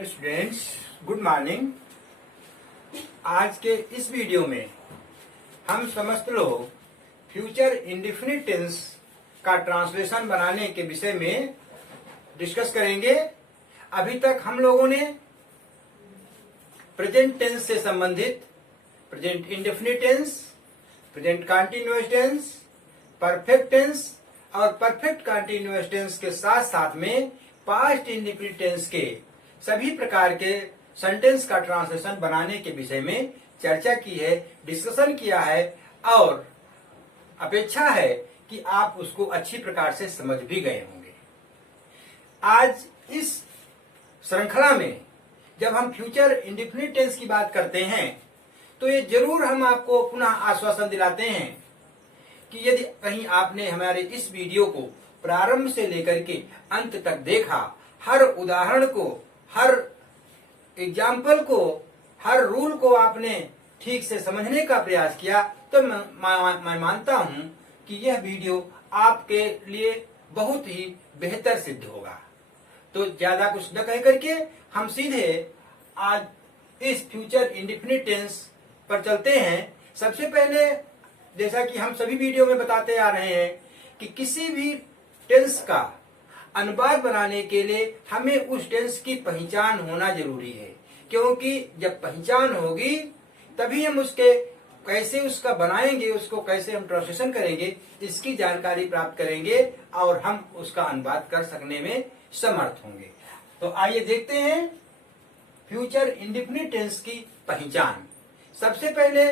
Dear students, good morning. आज के इस वीडियो में हम समस्त लोग फ्यूचर इंडेफिनिट टेंस का ट्रांसलेशन बनाने के विषय में डिस्कस करेंगे। अभी तक हम लोगों ने प्रेजेंट टेंस से संबंधित present indefinite tense, present continuous tense, perfect tense और परफेक्ट कंटीन्यूअस टेंस के साथ साथ में पास्ट इंडेफिनिट टेंस के सभी प्रकार के सेंटेंस का ट्रांसलेशन बनाने के विषय में चर्चा की है, डिस्कशन किया है और अपेक्षा है कि आप उसको अच्छी प्रकार से समझ भी गए होंगे। आज इस श्रृंखला में जब हम फ्यूचर इंडेफिनिट टेंस की बात करते हैं तो ये जरूर हम आपको पुनः आश्वासन दिलाते हैं कि यदि कहीं आपने हमारे इस वीडियो को प्रारंभ से लेकर के अंत तक देखा, हर उदाहरण को, हर एग्जाम्पल को, हर रूल को आपने ठीक से समझने का प्रयास किया तो मैं मानता हूं कि यह वीडियो आपके लिए बहुत ही बेहतर सिद्ध होगा। तो ज्यादा कुछ न कह करके हम सीधे आज इस फ्यूचर इंडेफिनिट टेंस पर चलते हैं। सबसे पहले जैसा कि हम सभी वीडियो में बताते आ रहे हैं कि किसी भी टेंस का अनुवाद बनाने के लिए हमें उस टेंस की पहचान होना जरूरी है, क्योंकि जब पहचान होगी तभी हम उसके कैसे उसका बनाएंगे, उसको कैसे हम ट्रांसलेशन करेंगे, इसकी जानकारी प्राप्त करेंगे और हम उसका अनुवाद कर सकने में समर्थ होंगे। तो आइए देखते हैं फ्यूचर इंडेफिनिट टेंस की पहचान। सबसे पहले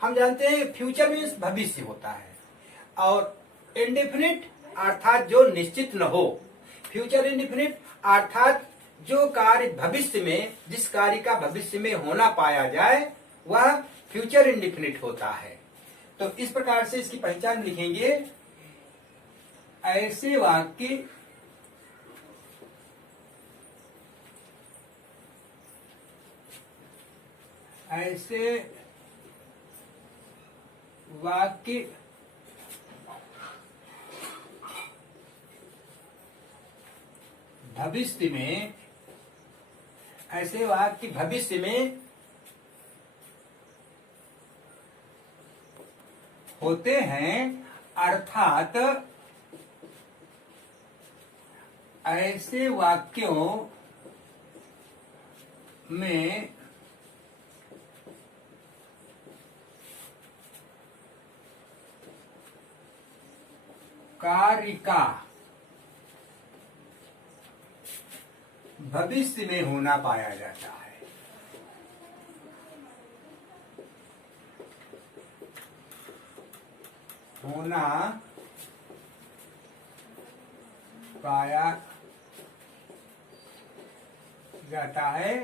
हम जानते हैं फ्यूचर मीन्स भविष्य होता है और इंडेफिनिट अर्थात जो निश्चित न हो। फ्यूचर इंडेफिनिट अर्थात जो कार्य भविष्य में, जिस कार्य का भविष्य में होना पाया जाए वह फ्यूचर इंडेफिनिट होता है। तो इस प्रकार से इसकी पहचान लिखेंगे। ऐसे वाक्य भविष्य में, ऐसे वाक्य भविष्य में होते हैं अर्थात ऐसे वाक्यों में कार्य का भविष्य में होना पाया जाता है। होना पाया जाता है।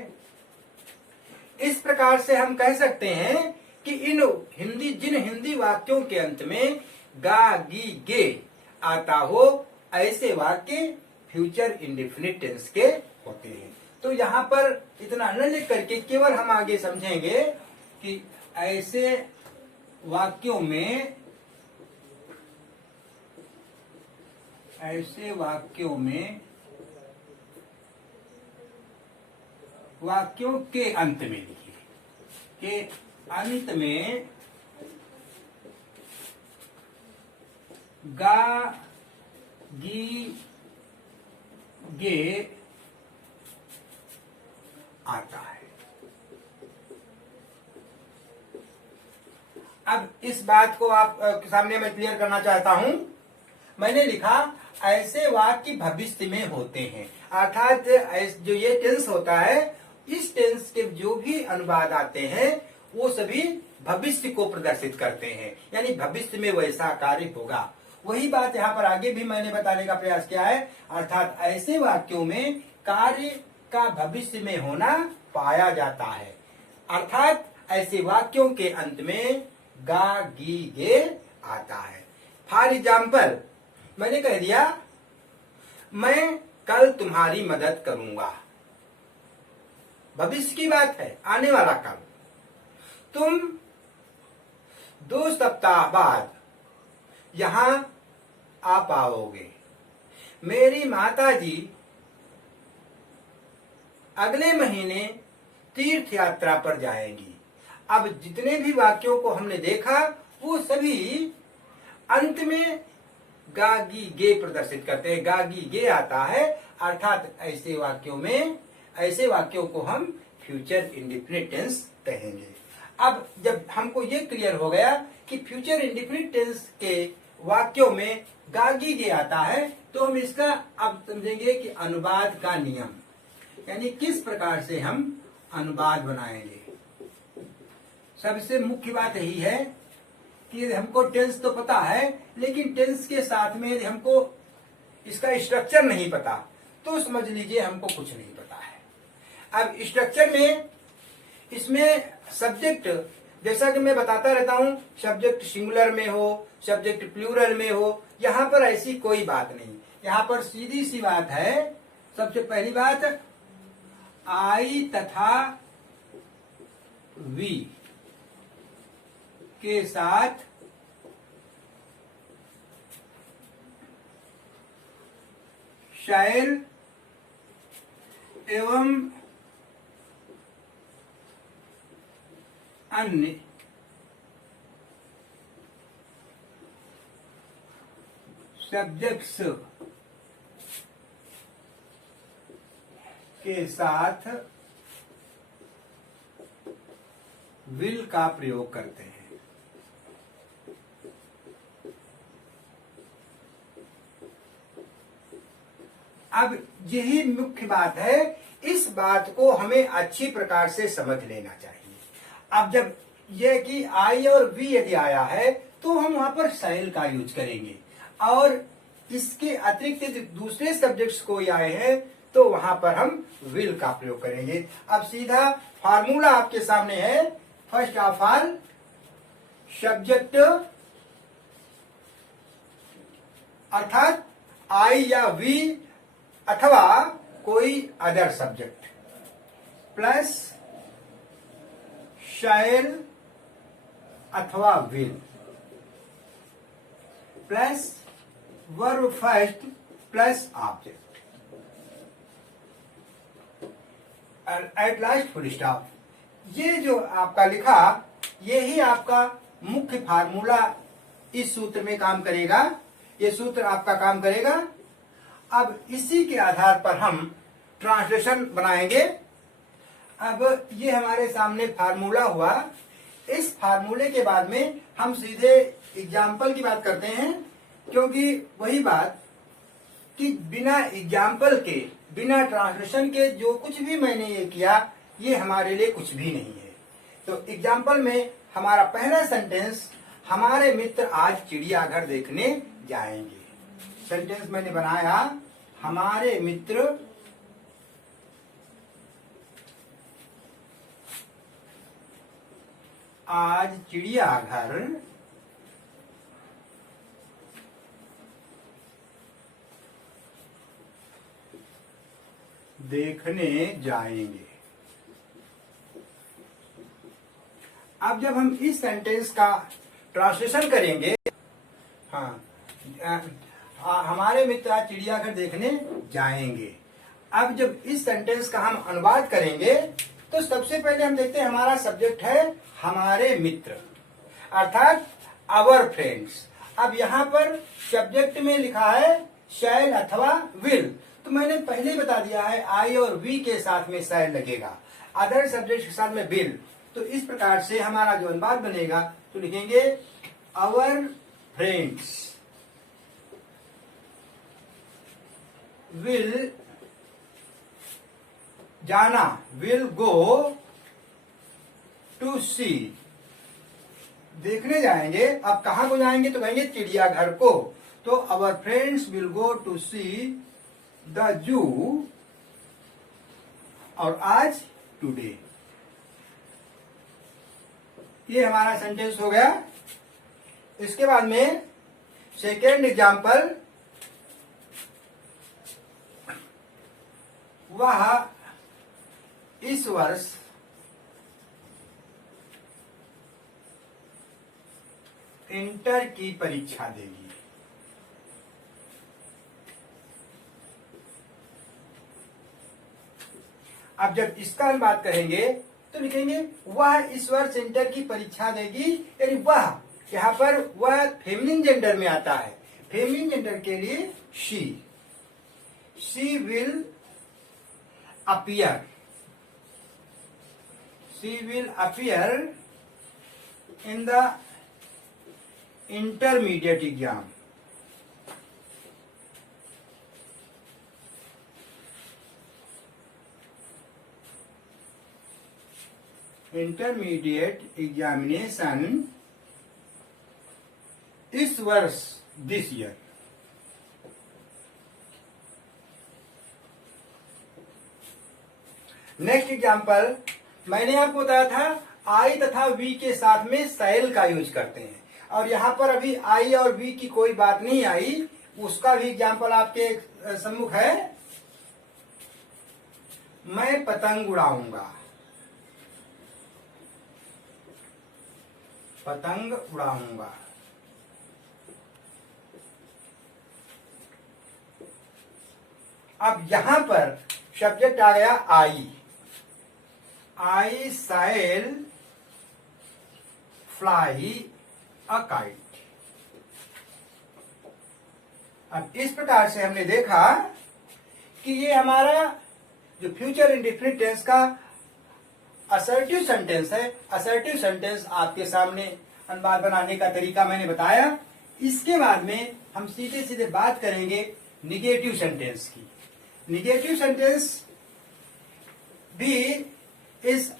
इस प्रकार से हम कह सकते हैं कि जिन हिंदी वाक्यों के अंत में गा, गी, गे आता हो, ऐसे वाक्य फ्यूचर इंडेफिनिट टेंस के होते हैं। तो यहाँ पर इतना न लिख करके केवल हम आगे समझेंगे कि ऐसे वाक्यों में, वाक्यों के अंत में लिखिए, के अंत में गा, गी, गे आता है। अब इस बात को आप सामने मैं क्लियर करना चाहता हूं। मैंने लिखा ऐसे वाक्य भविष्य में होते हैं, अर्थात जो ये टेंस होता है, इस टेंस के जो भी अनुवाद आते हैं वो सभी भविष्य को प्रदर्शित करते हैं, यानी भविष्य में वैसा कार्य होगा। वही बात यहाँ पर आगे भी मैंने बताने का प्रयास किया है, अर्थात ऐसे वाक्यों में कार्य का भविष्य में होना पाया जाता है। अर्थात ऐसे वाक्यों के अंत में गा, गी, गे आता है। फॉर एग्जाम्पल मैंने कह दिया मैं कल तुम्हारी मदद करूंगा। भविष्य की बात है, आने वाला कल। तुम 2 सप्ताह बाद यहां आ पाओगे। मेरी माताजी अगले महीने तीर्थ यात्रा पर जाएंगी। अब जितने भी वाक्यों को हमने देखा वो सभी अंत में गा गी गे प्रदर्शित करते हैं। गा गी गे आता है, अर्थात ऐसे वाक्यों को हम फ्यूचर इंडेफिनिट टेंस कहेंगे। अब जब हमको ये क्लियर हो गया कि फ्यूचर इंडेफिनिट टेंस के वाक्यों में गागी गे आता है, तो हम इसका अब समझेंगे कि अनुवाद का नियम, यानी किस प्रकार से हम अनुवाद बनाएंगे। सबसे मुख्य बात यही है कि हमको टेंस तो पता है, लेकिन टेंस के साथ में हमको इसका स्ट्रक्चर नहीं पता, तो समझ लीजिए हमको कुछ नहीं पता है। अब स्ट्रक्चर में इसमें सब्जेक्ट, जैसा कि मैं बताता रहता हूं, सब्जेक्ट सिंगुलर में हो, सब्जेक्ट प्लूरल में हो, यहाँ पर ऐसी कोई बात नहीं। यहाँ पर सीधी सी बात है। सबसे पहली बात, आई तथा वी के साथ शैल एवं अन्य सब्जेक्ट्स के साथ विल का प्रयोग करते हैं। अब यही मुख्य बात है, इस बात को हमें अच्छी प्रकार से समझ लेना चाहिए। अब जब यह कि आई और वी यदि आया है तो हम वहां पर शैल का यूज करेंगे, और इसके अतिरिक्त दूसरे सब्जेक्ट्स कोई आए हैं तो वहां पर हम विल का प्रयोग करेंगे। अब सीधा फार्मूला आपके सामने है। फर्स्ट ऑफ ऑल, सब्जेक्ट अर्थात आई या वी अथवा कोई अदर सब्जेक्ट प्लस शैल अथवा will plus verb first plus object at last full stop. ये जो आपका लिखा, यही आपका मुख्य फार्मूला इस सूत्र में काम करेगा। ये सूत्र आपका काम करेगा। अब इसी के आधार पर हम ट्रांसलेशन बनाएंगे। अब ये हमारे सामने फार्मूला हुआ। इस फार्मूले के बाद में हम सीधे एग्जाम्पल की बात करते हैं, क्योंकि वही बात कि बिना एग्जाम्पल के, बिना ट्रांसलेशन के जो कुछ भी मैंने ये किया, ये हमारे लिए कुछ भी नहीं है। तो एग्जाम्पल में हमारा पहला सेंटेंस, हमारे मित्र आज चिड़ियाघर देखने जाएंगे। सेंटेंस मैंने बनाया, हमारे मित्र आज चिड़ियाघर देखने जाएंगे। अब जब हम इस सेंटेंस का ट्रांसलेशन करेंगे, हमारे मित्र आज चिड़ियाघर देखने जाएंगे। अब जब इस सेंटेंस का हम अनुवाद करेंगे तो सबसे पहले हम देखते हैं, हमारा सब्जेक्ट है हमारे मित्र, अर्थात आवर फ्रेंड्स। अब यहाँ पर सब्जेक्ट में लिखा है शैल अथवा विल, तो मैंने पहले ही बता दिया है आई और वी के साथ में शैल लगेगा, अदर सब्जेक्ट के साथ में विल। तो इस प्रकार से हमारा जो अनुवाद बनेगा, तो लिखेंगे आवर फ्रेंड्स विल जाना, विल गो टू सी, देखने जाएंगे। अब कहां को जाएंगे, तो कहेंगे चिड़ियाघर को। तो our friends will go to see the zoo, और आज टुडे। ये हमारा सेंटेंस हो गया। इसके बाद में सेकेंड एग्जाम्पल, वह इस वर्ष इंटर की परीक्षा देगी। अब जब इसका हम बात करेंगे तो लिखेंगे वह इस वर्ष इंटर की परीक्षा देगी, यानी वह, यहाँ पर वह फेमिनिन जेंडर में आता है। फेमिनिन जेंडर के लिए she will appear in the intermediate exam. Intermediate examination इस वर्ष, दिस ईयर। नेक्स्ट एग्जाम्पल, मैंने आपको बताया था आई तथा वी के साथ में शैल का यूज करते हैं, और यहां पर अभी आई और वी की कोई बात नहीं आई, उसका भी एग्जाम्पल आपके सम्मुख है। मैं पतंग उड़ाऊंगा, पतंग उड़ाऊंगा। अब यहां पर सब्जेक्ट आ गया आई शैल फ्लाई अ काइट। अब इस प्रकार से हमने देखा कि ये हमारा जो फ्यूचर इंडेफिनिट टेंस का असर्टिव सेंटेंस है। असर्टिव सेंटेंस आपके सामने अनुवाद बनाने का तरीका मैंने बताया। इसके बाद में हम सीधे सीधे बात करेंगे निगेटिव सेंटेंस की। निगेटिव सेंटेंस भी इस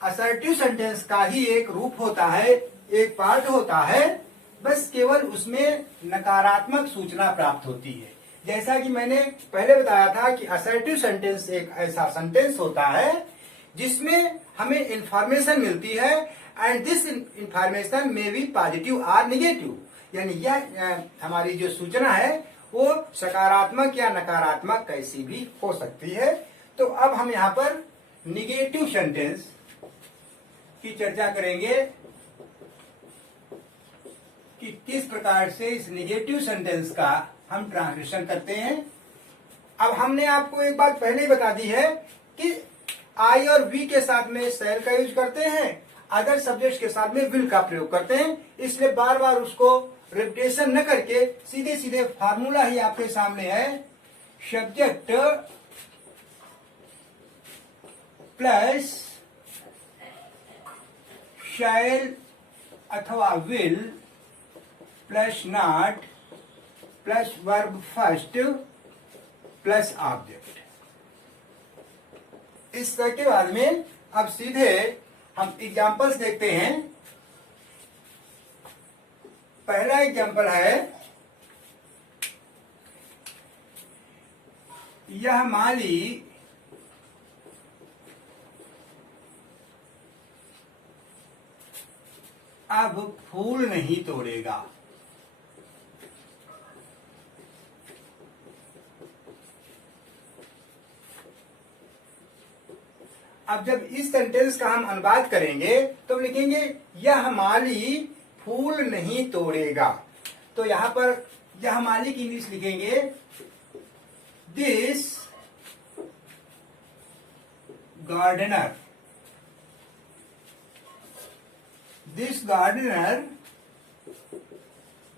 असर्टिव सेंटेंस का ही एक रूप होता है, एक पार्ट होता है, बस केवल उसमें नकारात्मक सूचना प्राप्त होती है। जैसा कि मैंने पहले बताया था कि असर्टिव सेंटेंस एक ऐसा सेंटेंस होता है जिसमें हमें इंफॉर्मेशन मिलती है, एंड दिस इंफॉर्मेशन में बी पॉजिटिव और निगेटिव, यानी यह हमारी जो सूचना है वो सकारात्मक या नकारात्मक कैसी भी हो सकती है। तो अब हम यहाँ पर निगेटिव सेंटेंस की चर्चा करेंगे कि किस प्रकार से इस निगेटिव सेंटेंस का हम ट्रांसलेशन करते हैं। अब हमने आपको एक बात पहले ही बता दी है कि आई और वी के साथ में शैल का यूज करते हैं, अदर सब्जेक्ट के साथ में विल का प्रयोग करते हैं। इसलिए बार बार उसको रिपीटेशन न करके सीधे सीधे फार्मूला ही आपके सामने है। सब्जेक्ट प्लस शैल अथवा will plus not plus verb first plus object. इस तरह के बाद में अब सीधे हम एग्जाम्पल्स देखते हैं। पहला एग्जाम्पल है, यह माली अब फूल नहीं तोड़ेगा। अब जब इस सेंटेंस का हम अनुवाद करेंगे तो लिखेंगे यह माली फूल नहीं तोड़ेगा। तो यहां पर यह माली की इंग्लिश लिखेंगे this gardener. This gardener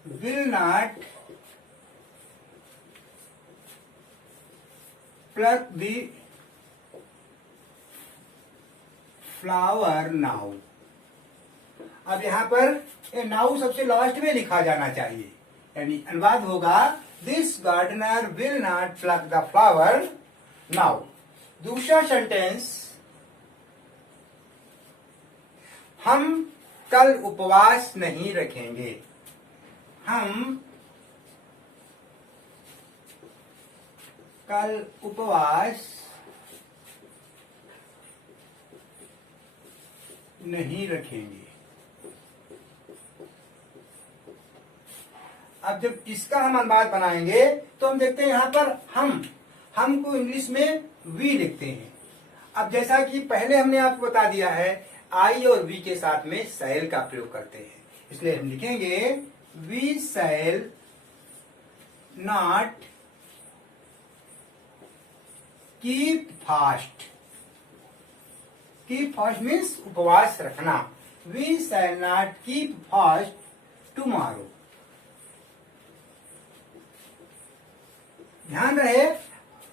will not pluck the flower now। अब यहाँ पर नाउ सबसे लास्ट में लिखा जाना चाहिए, यानी अनुवाद होगा this gardener will not pluck the flower now. दूसरा सेंटेंस, हम कल उपवास नहीं रखेंगे। हम कल उपवास नहीं रखेंगे। अब जब इसका हम अनुवाद बनाएंगे तो हम देखते हैं यहां पर हम को इंग्लिश में वी लिखते हैं। अब जैसा कि पहले हमने आपको बता दिया है आई और वी के साथ में शैल का प्रयोग करते हैं, इसलिए हम लिखेंगे we shall not keep fast. Keep fast means उपवास रखना। We shall not keep fast tomorrow. ध्यान रहे,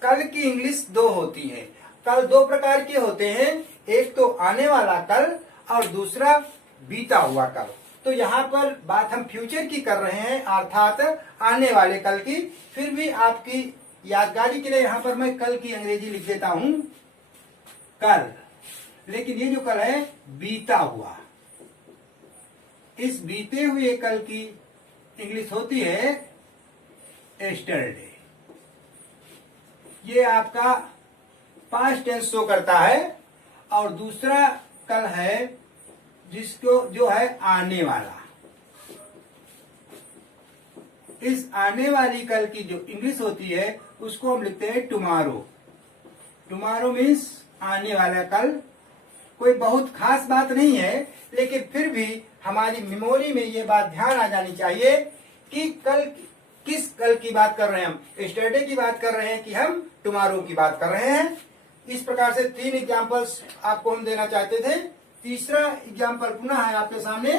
कल की इंग्लिश दो होती है। कल दो प्रकार के होते हैं, एक तो आने वाला कल और दूसरा बीता हुआ कल। तो यहाँ पर बात हम फ्यूचर की कर रहे हैं, अर्थात आने वाले कल की। फिर भी आपकी यादगारी के लिए यहाँ पर मैं कल की अंग्रेजी लिख देता हूं, कल। लेकिन ये जो कल है बीता हुआ, इस बीते हुए कल की इंग्लिश होती है एस्टरडे। ये आपका पास्ट टेंस शो करता है। और दूसरा कल है जिसको जो है आने वाला। इस आने वाली कल की जो इंग्लिश होती है उसको हम लिखते हैं टुमारो। टुमारो मीन्स आने वाला कल। कोई बहुत खास बात नहीं है, लेकिन फिर भी हमारी मेमोरी में ये बात ध्यान आ जानी चाहिए कि कल किस कल की बात कर रहे हैं हम। एस्टरडे की बात कर रहे हैं कि हम टुमारो की बात कर रहे हैं। इस प्रकार से 3 एग्जाम्पल्स आपको हम देना चाहते थे। तीसरा एग्जाम्पल पुनः है आपके सामने।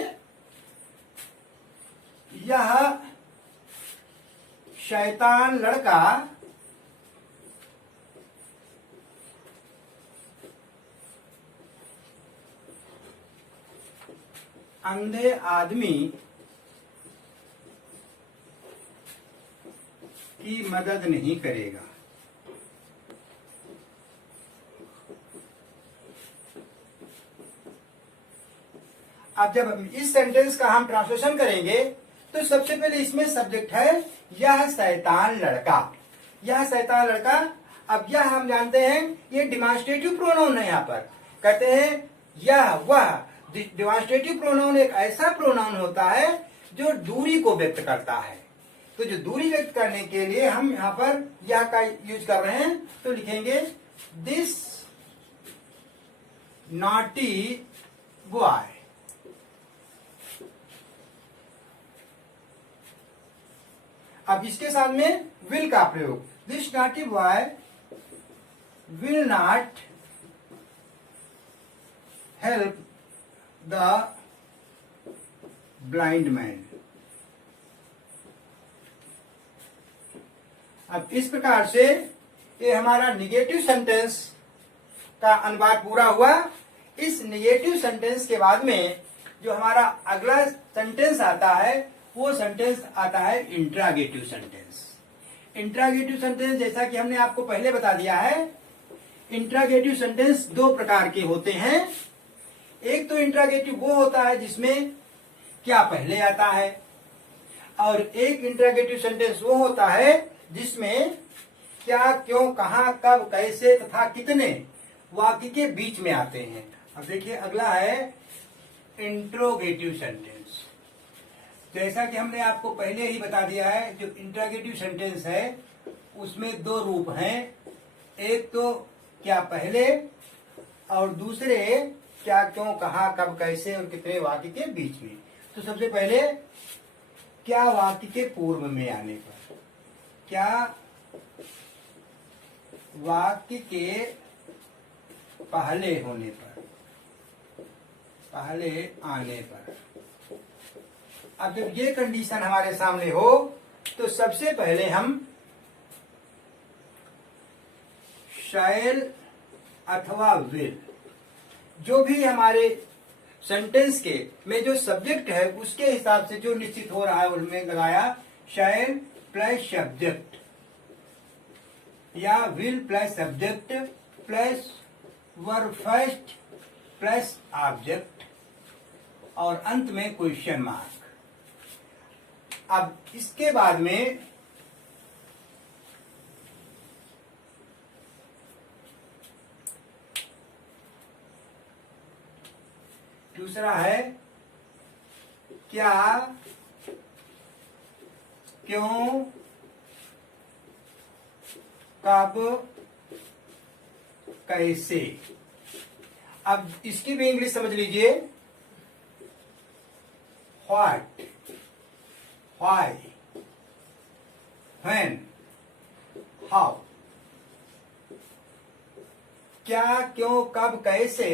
यह शैतान लड़का अंधे आदमी की मदद नहीं करेगा। अब जब इस सेंटेंस का हम ट्रांसलेशन करेंगे तो सबसे पहले इसमें सब्जेक्ट है यह शैतान लड़का। यह शैतान लड़का। अब यह हम जानते हैं ये डिमॉन्स्ट्रेटिव प्रोनाउन है। यहाँ पर कहते हैं यह वह। डिमॉन्स्ट्रेटिव प्रोनाउन एक ऐसा प्रोनाउन होता है जो दूरी को व्यक्त करता है। तो जो दूरी व्यक्त करने के लिए हम यहाँ पर यह का यूज कर रहे हैं, तो लिखेंगे दिस नॉटी बॉय। अब इसके साथ में विल का प्रयोग। This naughty boy will not help the blind man. अब इस प्रकार से ये हमारा निगेटिव सेंटेंस का अनुवाद पूरा हुआ। इस निगेटिव सेंटेंस के बाद में जो हमारा अगला सेंटेंस आता है वो सेंटेंस आता है इंट्रागेटिव सेंटेंस। इंट्रागेटिव सेंटेंस जैसा कि हमने आपको पहले बता दिया है, इंट्रागेटिव सेंटेंस 2 प्रकार के होते हैं। एक तो इंट्रागेटिव वो होता है जिसमें क्या पहले आता है, और एक इंट्रागेटिव सेंटेंस वो होता है जिसमें क्या, क्यों, कहां, कब, कैसे तथा कितने वाक्य के बीच में आते हैं। अब देखिए अगला है इंट्रोगेटिव सेंटेंस। जैसा कि हमने आपको पहले ही बता दिया है, जो इंट्रोगेटिव सेंटेंस है उसमें 2 रूप हैं। एक तो क्या पहले, और दूसरे क्या, क्यों, कहां, कब, कैसे और कितने वाक्य के बीच में। तो सबसे पहले क्या वाक्य के पूर्व में आने पर, क्या वाक्य के पहले होने पर, पहले आने पर। अब जब ये कंडीशन हमारे सामने हो तो सबसे पहले हम शैल अथवा विल, जो भी हमारे सेंटेंस के में जो सब्जेक्ट है उसके हिसाब से जो निश्चित हो रहा है उनमें लगाया शैल प्लस सब्जेक्ट या will plus subject plus verb first plus object और अंत में क्वेश्चन मार्क। अब इसके बाद में दूसरा है क्या, क्यों, कब, कैसे। अब इसकी भी इंग्लिश समझ लीजिए। What, why, when, how. क्या क्यों कब कैसे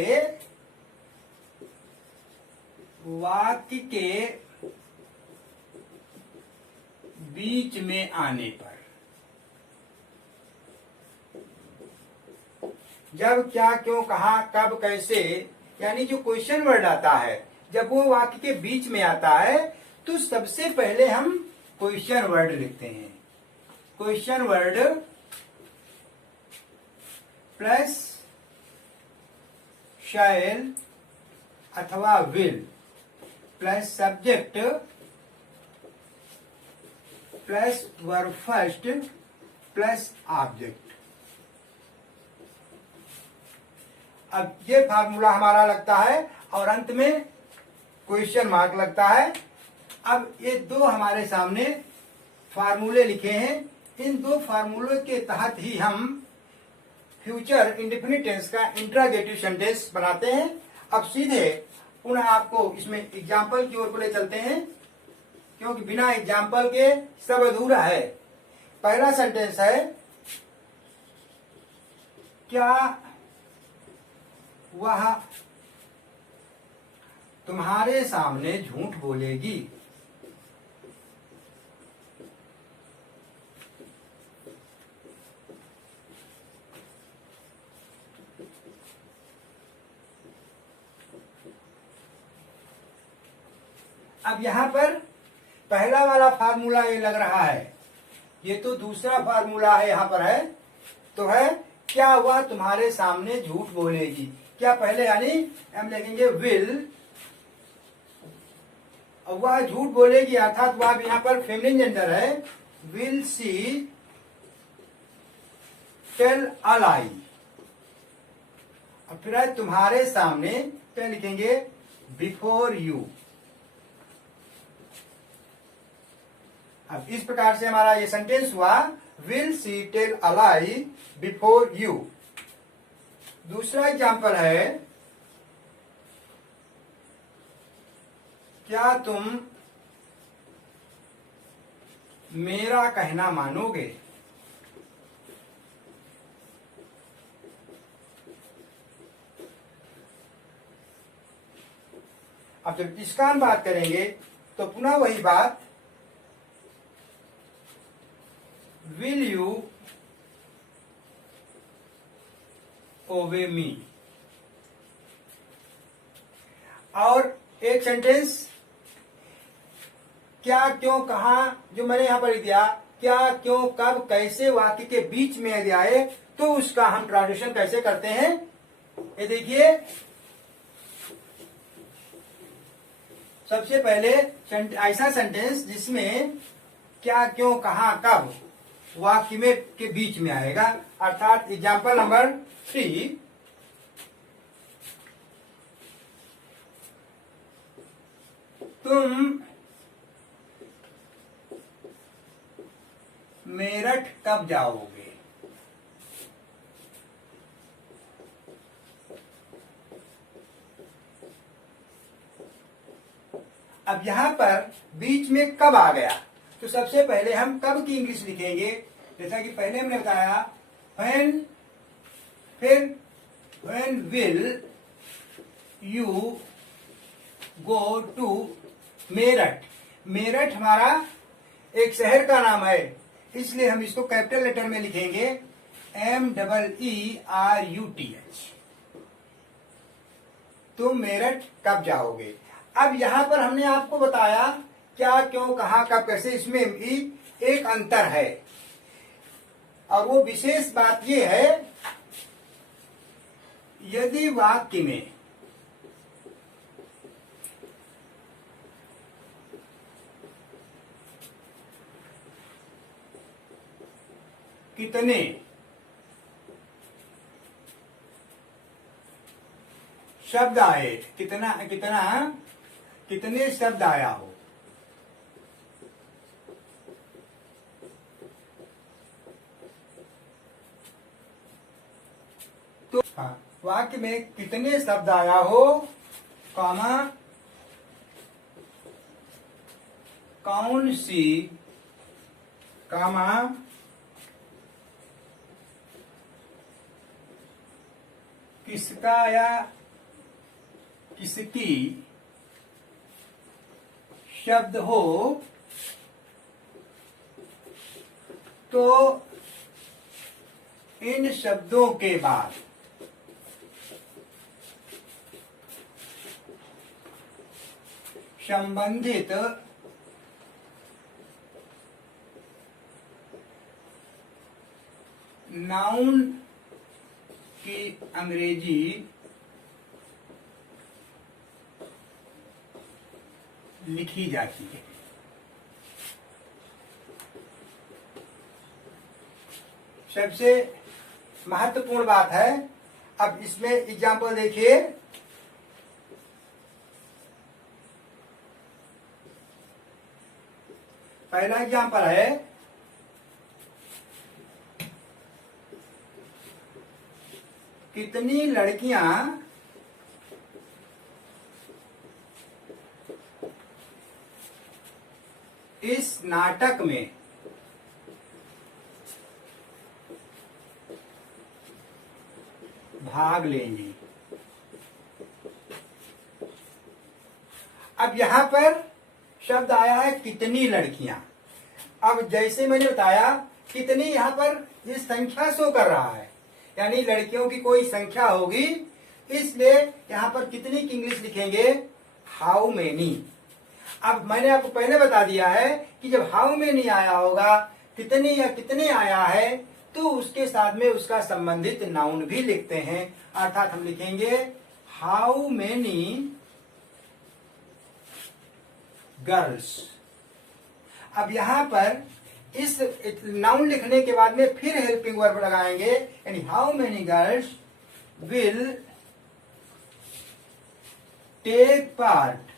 वाक्य के बीच में आने पर। जब क्या क्यों कहा कब कैसे यानी जो क्वेश्चन वर्ड आता है, जब वो वाक्य के बीच में आता है तो सबसे पहले हम क्वेश्चन वर्ड लिखते हैं। क्वेश्चन वर्ड प्लस शैल अथवा will plus subject plus verb first plus object. अब ये फार्मूला हमारा लगता है और अंत में क्वेश्चन मार्क लगता है। अब ये दो हमारे सामने फार्मूले लिखे हैं। इन दो फार्मूलों के तहत ही हम फ्यूचर इंडेफिनिट टेंस का इंट्रागेटिव सेंटेंस बनाते हैं। अब सीधे पुनः आपको इसमें एग्जाम्पल की ओर ले चलते हैं, क्योंकि बिना एग्जाम्पल के सब अधूरा है। पहला सेंटेंस है, क्या वह तुम्हारे सामने झूठ बोलेगी? अब यहां पर पहला वाला फार्मूला ये लग रहा है, ये तो दूसरा फार्मूला है यहां पर है, तो है क्या वह तुम्हारे सामने झूठ बोलेगी। क्या पहले यानी हम लिखेंगे विल, और वह झूठ बोलेगी अर्थात वह यहां पर फेमिनिन जेंडर है। विल सी टेल अ लाई, और फिर है तुम्हारे सामने, क्या लिखेंगे बिफोर यू। अब इस प्रकार से हमारा ये सेंटेंस हुआ, will she tell a lie before you. दूसरा एग्जाम्पल है, क्या तुम मेरा कहना मानोगे? अब जब इसका हम बात करेंगे तो पुनः वही बात, विल यू ओबे मी। और एक सेंटेंस, क्या क्यों कहा, जो मैंने यहां पर लिख दिया, क्या क्यों कब कैसे वाक्य के बीच में यदि आए तो उसका हम ट्रांसलेशन कैसे करते हैं। ये देखिए, सबसे पहले ऐसा सेंटेंस जिसमें क्या क्यों कहा कब वाक्य में के बीच में आएगा, अर्थात एग्जाम्पल नंबर 3, तुम मेरठ कब जाओगे? अब यहां पर बीच में कब आ गया, तो सबसे पहले हम कब की इंग्लिश लिखेंगे। जैसा कि पहले हमने बताया, व्हेन, फिर when will you go to Meerut. Meerut हमारा एक शहर का नाम है, इसलिए हम इसको कैपिटल लेटर में लिखेंगे MEERUTH। तुम मेरठ कब जाओगे। अब यहां पर हमने आपको बताया क्या क्यों कहा कब कैसे, इसमें भी एक अंतर है, और वो विशेष बात ये है, यदि वाक्य में कितने शब्द आए, कितने शब्द आया हो, तो वाक्य में कितने शब्द आया हो, कॉमा कौन सी, कॉमा किसका या किसकी शब्द हो तो इन शब्दों के बाद संबंधित नाउन की अंग्रेजी लिखी जाती है। सबसे महत्वपूर्ण बात है, अब इसमें एग्जाम्पल देखिए। पहला एग्जाम्पल है कितनी लड़कियां इस नाटक में भाग लेंगी। अब यहां पर शब्द आया है कितनी लड़कियां। अब जैसे मैंने बताया कितनी यहां पर ये संख्या शो कर रहा है, यानी लड़कियों की कोई संख्या होगी, इसलिए यहां पर कितनी की इंग्लिश लिखेंगे हाउ मेनी। अब मैंने आपको पहले बता दिया है कि जब हाउ मेनी आया होगा, कितनी या कितने आया है, तो उसके साथ में उसका संबंधित नाउन भी लिखते हैं। अर्थात हम लिखेंगे हाउ मेनी गर्ल्स। अब यहां पर इस नाउन लिखने के बाद में फिर हेल्पिंग वर्ब लगाएंगे, यानी how many girls will take part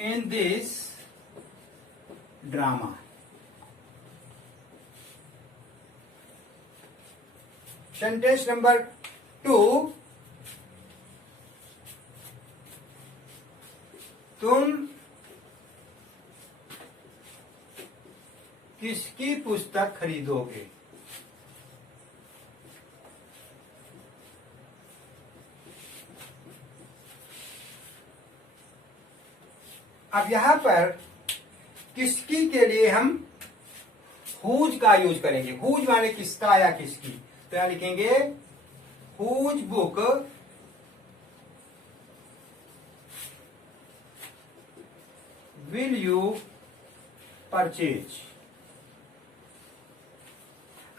in this drama. Sentence number 2, तुम किसकी पुस्तक खरीदोगे? अब यहां पर किसकी के लिए हम हुज का यूज करेंगे। हुज माने किसका या किसकी, तो यहां लिखेंगे whose book will you purchase.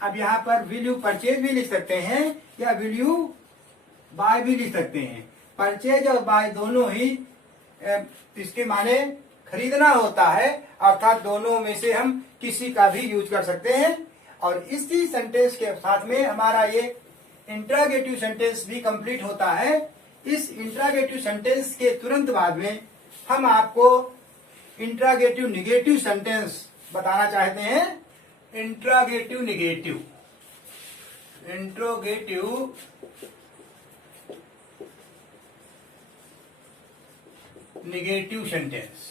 अब यहां पर विल यू परचेज भी लिख सकते हैं या विल यू बाय भी लिख सकते हैं। परचेज और बाय दोनों ही इसके माने खरीदना होता है, अर्थात दोनों में से हम किसी का भी यूज कर सकते हैं। और इसी सेंटेंस के साथ में हमारा ये इंट्रागेटिव सेंटेंस भी कंप्लीट होता है। इस इंट्रागेटिव सेंटेंस के तुरंत बाद में हम आपको इंट्रागेटिव निगेटिव सेंटेंस बताना चाहते हैं। Interrogative negative, interrogative negative sentence.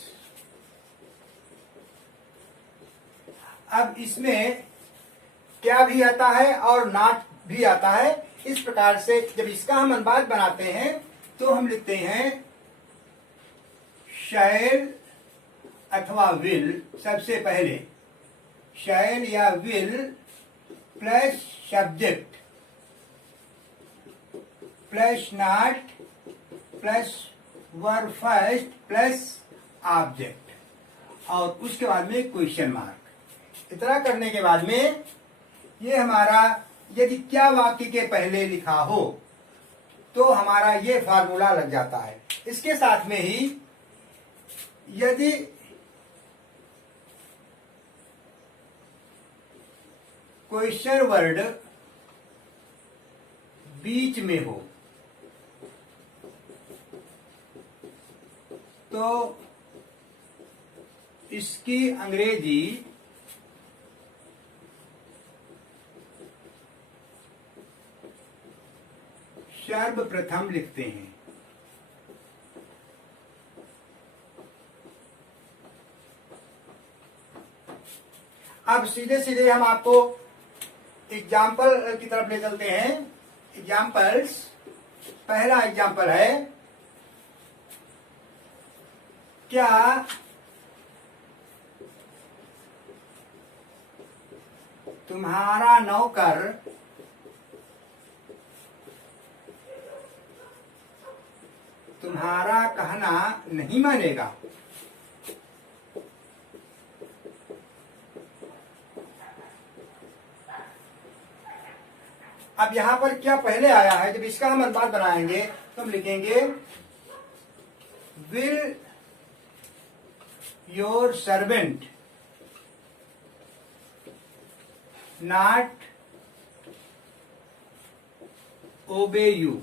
अब इसमें क्या भी आता है और नॉट भी आता है। इस प्रकार से जब इसका हम अनुवाद बनाते हैं तो हम लिखते हैं शैल अथवा विल। सबसे पहले शैल या will plus subject plus not plus verb first plus object और उसके बाद में क्वेश्चन मार्क। इतना करने के बाद में ये हमारा यदि क्या वाक्य के पहले लिखा हो तो हमारा ये फार्मूला लग जाता है। इसके साथ में ही यदि क्वेश्चन वर्ड बीच में हो तो इसकी अंग्रेजी सर्वप्रथम लिखते हैं। अब सीधे सीधे हम आपको एग्जाम्पल की तरफ ले चलते हैं। एग्जाम्पल्स, पहला एग्जाम्पल है, क्या तुम्हारा नौकर तुम्हारा कहना नहीं मानेगा? अब यहां पर क्या पहले आया है, जब इसका हम अनुपात बनाएंगे तो हम लिखेंगे will your servant not obey you.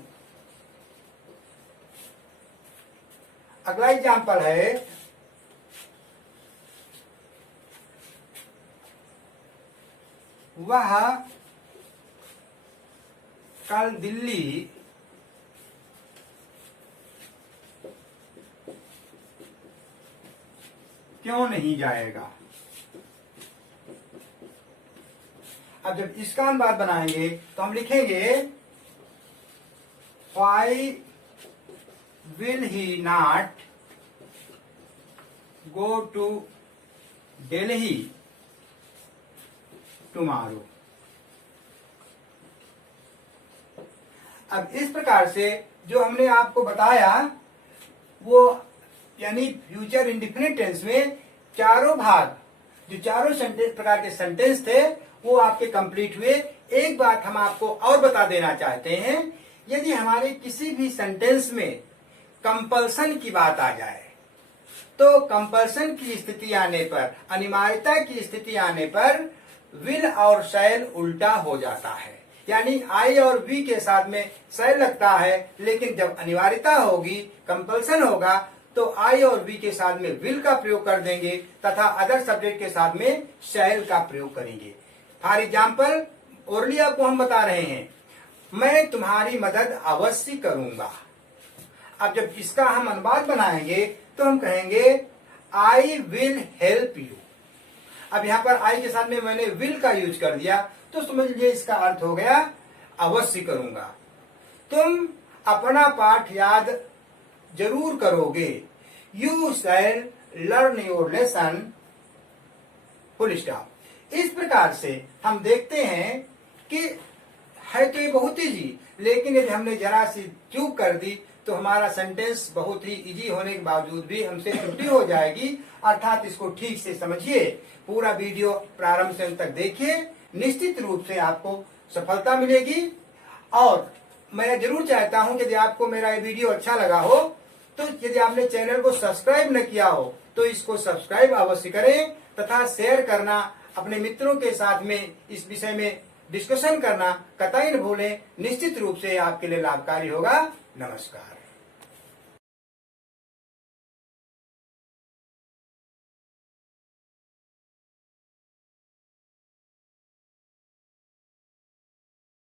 अगला एग्जाम्पल है, वह कल दिल्ली क्यों नहीं जाएगा? अब जब इसका अनुपात बनाएंगे तो हम लिखेंगे why will he not go to Delhi tomorrow. अब इस प्रकार से जो हमने आपको बताया वो यानी फ्यूचर इंडिफिनिट टेंस में चारों भाग, जो चारों सेंटेंस प्रकार के सेंटेंस थे वो आपके कंप्लीट हुए। एक बात हम आपको और बता देना चाहते हैं, यदि हमारे किसी भी सेंटेंस में कंपल्सन की बात आ जाए तो कंपल्सन की स्थिति आने पर, अनिवार्यता की स्थिति आने पर विल और शैल उल्टा हो जाता है। यानी आई और वी के साथ में शैल लगता है, लेकिन जब अनिवार्यता होगी, कंपल्सन होगा, तो आई और वी के साथ में विल का प्रयोग कर देंगे तथा अदर सब्जेक्ट के साथ में शैल का प्रयोग करेंगे। फॉर एग्जाम्पल, ओरली आपको हम बता रहे हैं, मैं तुम्हारी मदद अवश्य करूंगा। अब जब इसका हम अनुवाद बनाएंगे तो हम कहेंगे आई विल हेल्प यू। अब यहाँ पर आई के साथ में मैंने विल का यूज कर दिया तो समझ लीजिए इसका अर्थ हो गया अवश्य करूंगा। तुम अपना पाठ याद जरूर करोगे। You shall learn your lesson, full stop. इस प्रकार से हम देखते हैं कि है तो ये बहुत इजी, लेकिन यदि हमने जरा सी चूक कर दी तो हमारा सेंटेंस बहुत ही इजी होने के बावजूद भी हमसे त्रुटि हो जाएगी। अर्थात इसको ठीक से समझिए, पूरा वीडियो प्रारंभ से अंत तक देखिए, निश्चित रूप से आपको सफलता मिलेगी। और मैं जरूर चाहता हूं कि यदि आपको मेरा ये वीडियो अच्छा लगा हो तो यदि आपने चैनल को सब्सक्राइब न किया हो तो इसको सब्सक्राइब अवश्य करें तथा शेयर करना, अपने मित्रों के साथ में इस विषय में डिस्कशन करना कतई न भूलें। निश्चित रूप से आपके लिए लाभकारी होगा। नमस्कार।